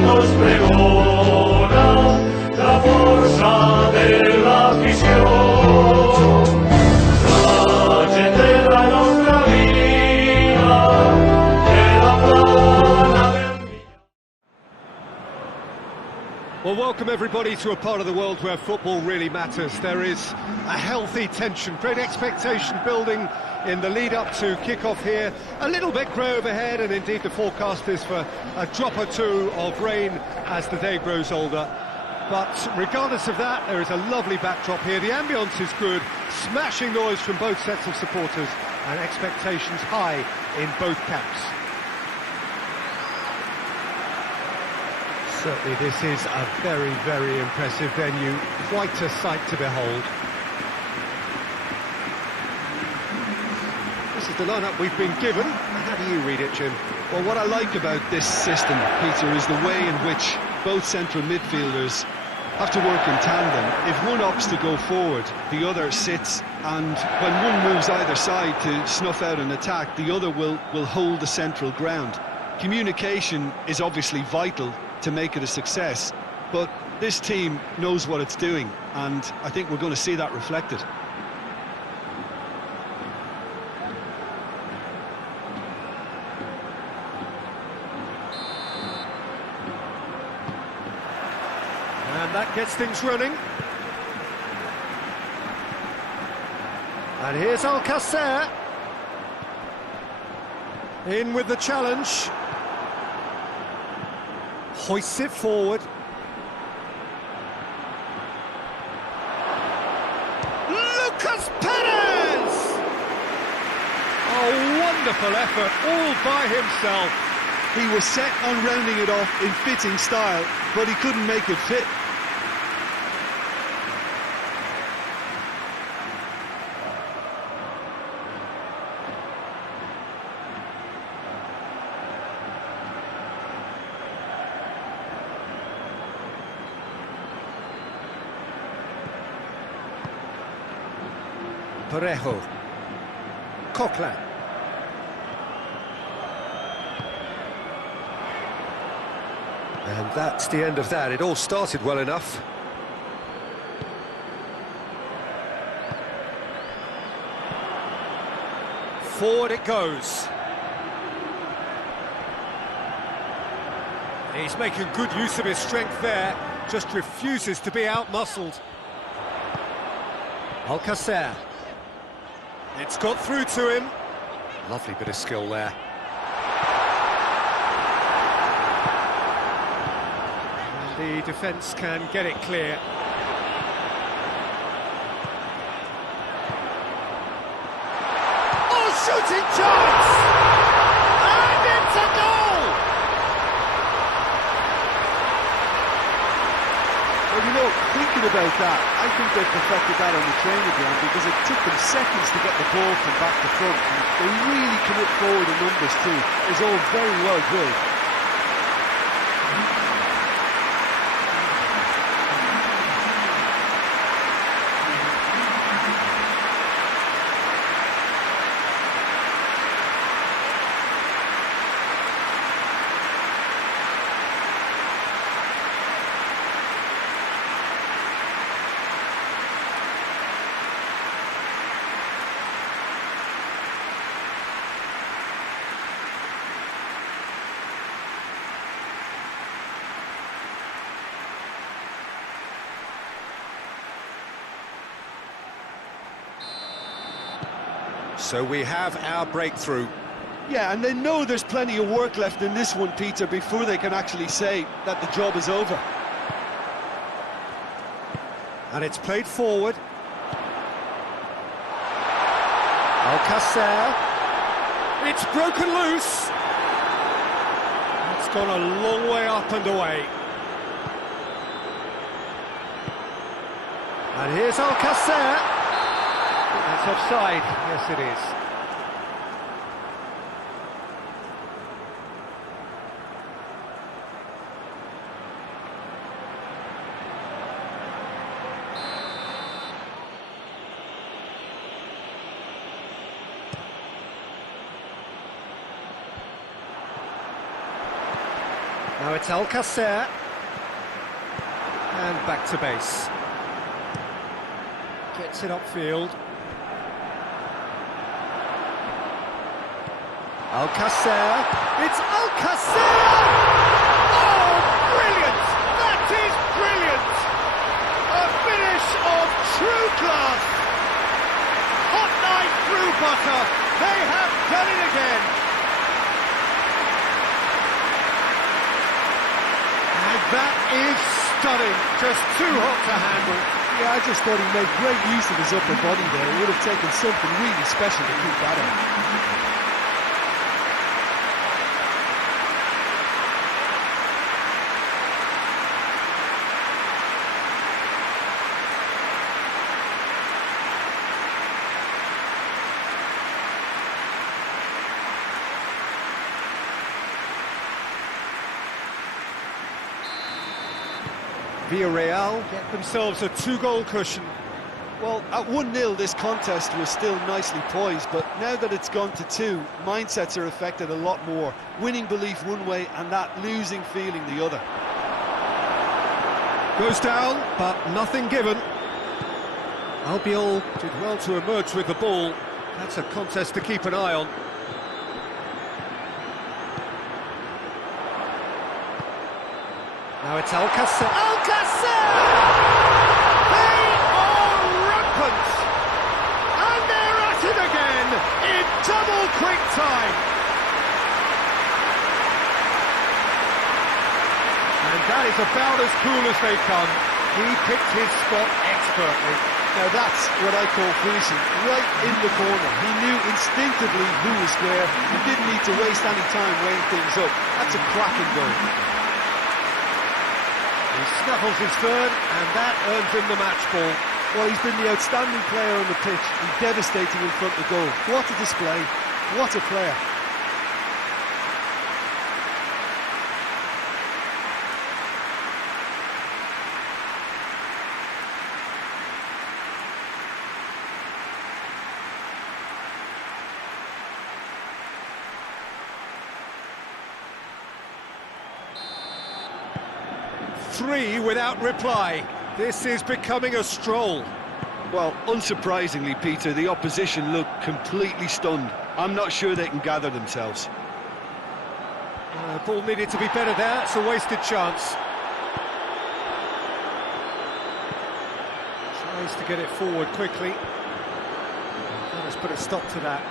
nos pregona la forza dell'afición. La gente della nostra vita è la plana del mio. Well, welcome everybody to a part of the world where football really matters. There is a healthy tension, great expectation building in the lead-up to kick-off here. A little bit grey overhead, and indeed the forecast is for a drop or two of rain as the day grows older. But regardless of that, there is a lovely backdrop here. The ambience is good, smashing noise from both sets of supporters, and expectations high in both camps. Certainly this is a very, very impressive venue, quite a sight to behold. This is the lineup we've been given. How do you read it, Jim? Well, what I like about this system, Peter, is the way in which both central midfielders have to work in tandem. If one opts to go forward, the other sits, and when one moves either side to snuff out an attack, the other will hold the central ground. Communication is obviously vital to make it a success, but this team knows what it's doing, and I think we're going to see that reflected. And that gets things running. And here's Alcacer. In with the challenge. Hoists it forward. Lucas Perez! A wonderful effort, all by himself. He was set on rounding it off in fitting style, but he couldn't make it fit. Parejo. Coquelin. And that's the end of that. It all started well enough. Forward it goes. He's making good use of his strength there. Just refuses to be out-muscled. Alcacer. It's got through to him. Lovely bit of skill there. And the defence can get it clear. Oh, shooting chance! And it's a goal! Well, you know, thinking about that, I think they perfected that on the training ground because it took them seconds to get the ball from back to front. And they really commit forward in numbers too. It's all very well drilled. So we have our breakthrough. Yeah, and they know there's plenty of work left in this one, Peter, before they can actually say that the job is over. And it's played forward. Alcacer. It's broken loose. It's gone a long way up and away. And here's Alcacer. That's offside. Yes, it is. Now it's Alcacer. And back to base. Gets it upfield. Alcacer. It's Alcacer! Oh, brilliant! That is brilliant! A finish of true class! Hot night through butter. They have done it again. And that is stunning. Just too hot to handle. Yeah, I just thought he made great use of his upper body there. It would have taken something really special to keep that out. Villarreal get themselves a 2-goal cushion. Well, at 1-0 this contest was still nicely poised, but now that it's gone to 2, mindsets are affected a lot more. Winning belief one way and that losing feeling the other. Goes down, but nothing given. Albiol did well to emerge with the ball. That's a contest to keep an eye on. Now it's Alcacer. Alcacer! They are rampant! And they're at it again in double quick time. And that is about as cool as they come. He picked his spot expertly. Now that's what I call finishing, right in the corner. He knew instinctively who was square and didn't need to waste any time weighing things up. That's a cracking goal. He snuffles his third, and that earns him the match ball. Well, he's been the outstanding player on the pitch and devastating in front of goal. What a display, what a player. Three without reply. This is becoming a stroll. Well, unsurprisingly, Peter, the opposition look completely stunned. I'm not sure they can gather themselves. Ball needed to be better there. It's a wasted chance. Tries to get it forward quickly. Let's put a stop to that.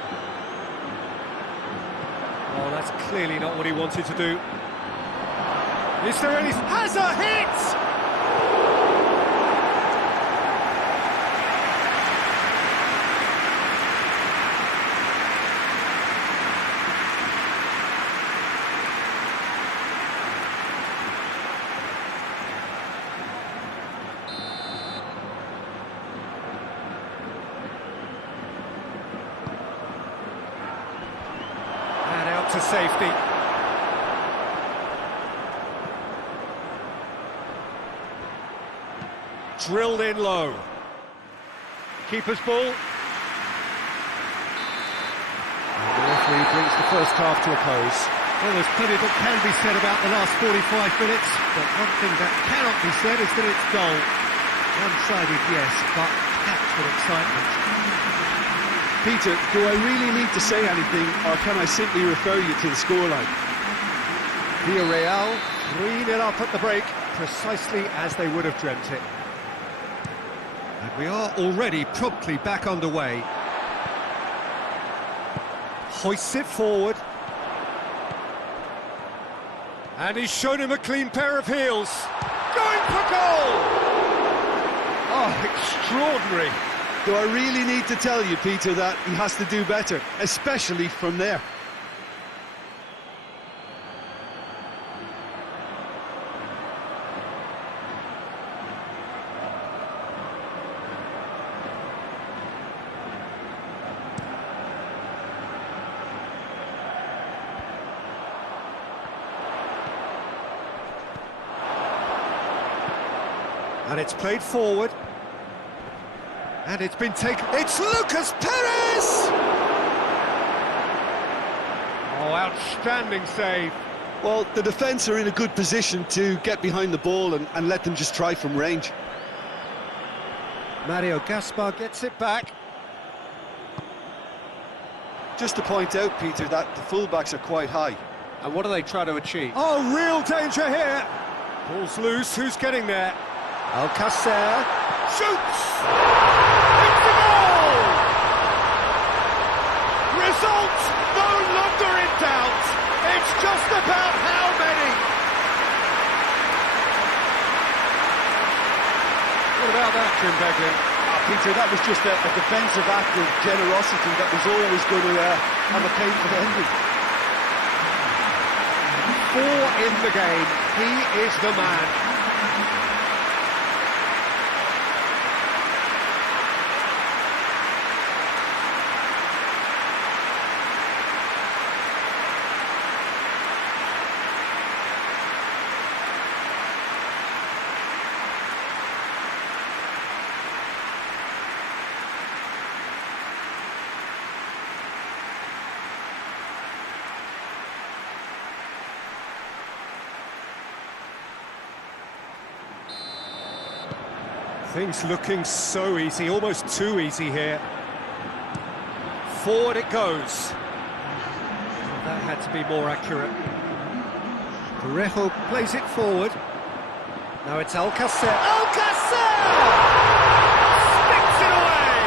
Oh, that's clearly not what he wanted to do. Is there any... Has a hit! And out to safety. Drilled in low. Keeper's ball. And the referee brings the first half to a close. Well, there's plenty that can be said about the last 45 minutes, but one thing that cannot be said is that it's dull. One-sided, yes, but packed with excitement. Peter, do I really need to say anything, or can I simply refer you to the scoreline? Villarreal 3-0 up at the break, precisely as they would have dreamt it. And we are already promptly back underway. Hoists it forward. And he's shown him a clean pair of heels. Going for goal! Oh, extraordinary. Do I really need to tell you, Peter, that he has to do better, especially from there? And it's played forward. And it's been taken... It's Lucas Perez! Oh, outstanding save. Well, the defence are in a good position to get behind the ball and let them just try from range. Mario Gaspar gets it back. Just to point out, Peter, that the fullbacks are quite high. And what do they try to achieve? Oh, real danger here! Ball's loose, who's getting there? Alcacer shoots! It's the goal! Result no longer in doubt. It's just about how many. What about that, Jim Beglin? Peter, that was just a defensive act of generosity that was always going to have a painful ending. 4 in the game, he is the man. Things looking so easy, almost too easy here. Forward it goes. That had to be more accurate. Parejo plays it forward. Now it's Alcacer. Alcacer! Sticks it away!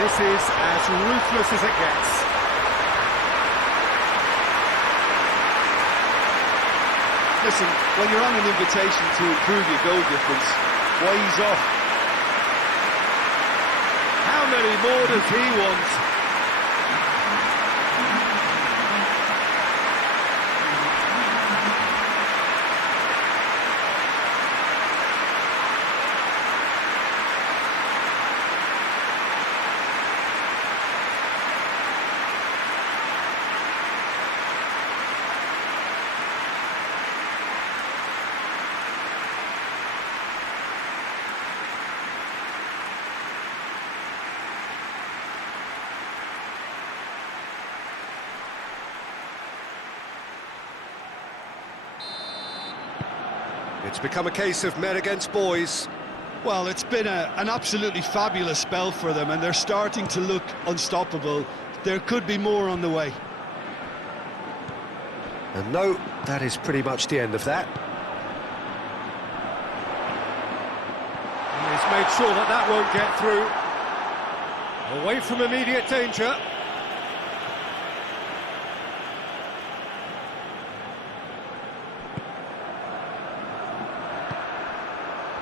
This is as ruthless as it gets. Listen, when you're on an invitation to improve your goal difference, why ease off? How many more does he want? It's become a case of men against boys. Well, it's been an absolutely fabulous spell for them, and they're starting to look unstoppable. There could be more on the way. And no, that is pretty much the end of that. And he's made sure that that won't get through. Away from immediate danger.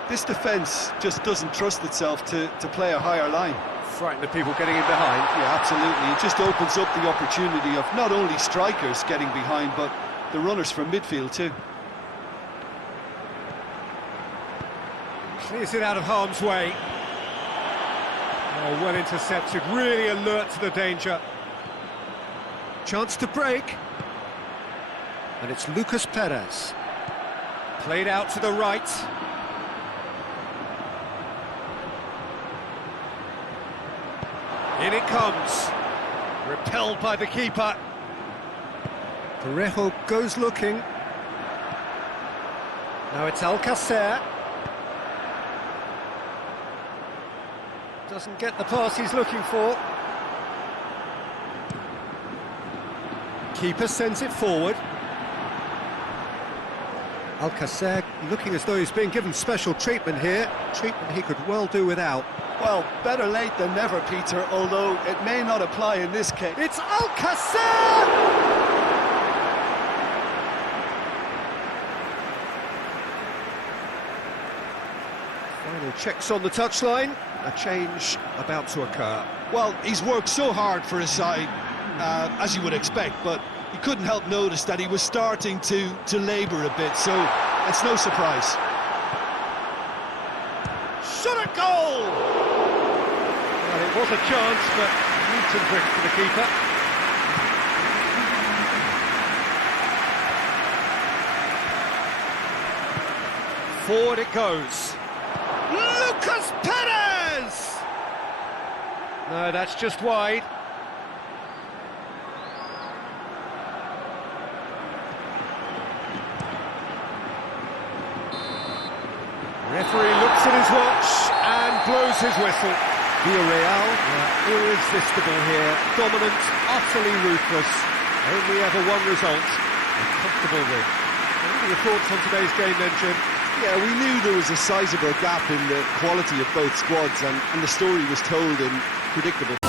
This defence just doesn't trust itself to play a higher line. Frighten the people getting in behind. Yeah, absolutely. It just opens up the opportunity of not only strikers getting behind, but the runners from midfield too. Clears it out of harm's way. Oh, well intercepted, really alert to the danger. Chance to break. And it's Lucas Perez. Played out to the right. In it comes, repelled by the keeper. Parejo goes looking. Now it's Alcacer. Doesn't get the pass he's looking for. Keeper sends it forward. Alcacer looking as though he's being given special treatment here. Treatment he could well do without. Well, better late than never, Peter, although it may not apply in this case. It's Alcacer! Final checks on the touchline. A change about to occur. Well, he's worked so hard for his side, as you would expect, but he couldn't help notice that he was starting to labour a bit, so it's no surprise. Shot at goal! Well, it was a chance, but neat and quick for the keeper. Forward it goes. Lucas Perez! No, that's just wide. Referee looks at his watch and blows his whistle. Villarreal, irresistible here, dominant, utterly ruthless. Only ever one result, a comfortable win. What are your thoughts on today's game then, Jim? Yeah, we knew there was a sizable gap in the quality of both squads, and the story was told in predictable.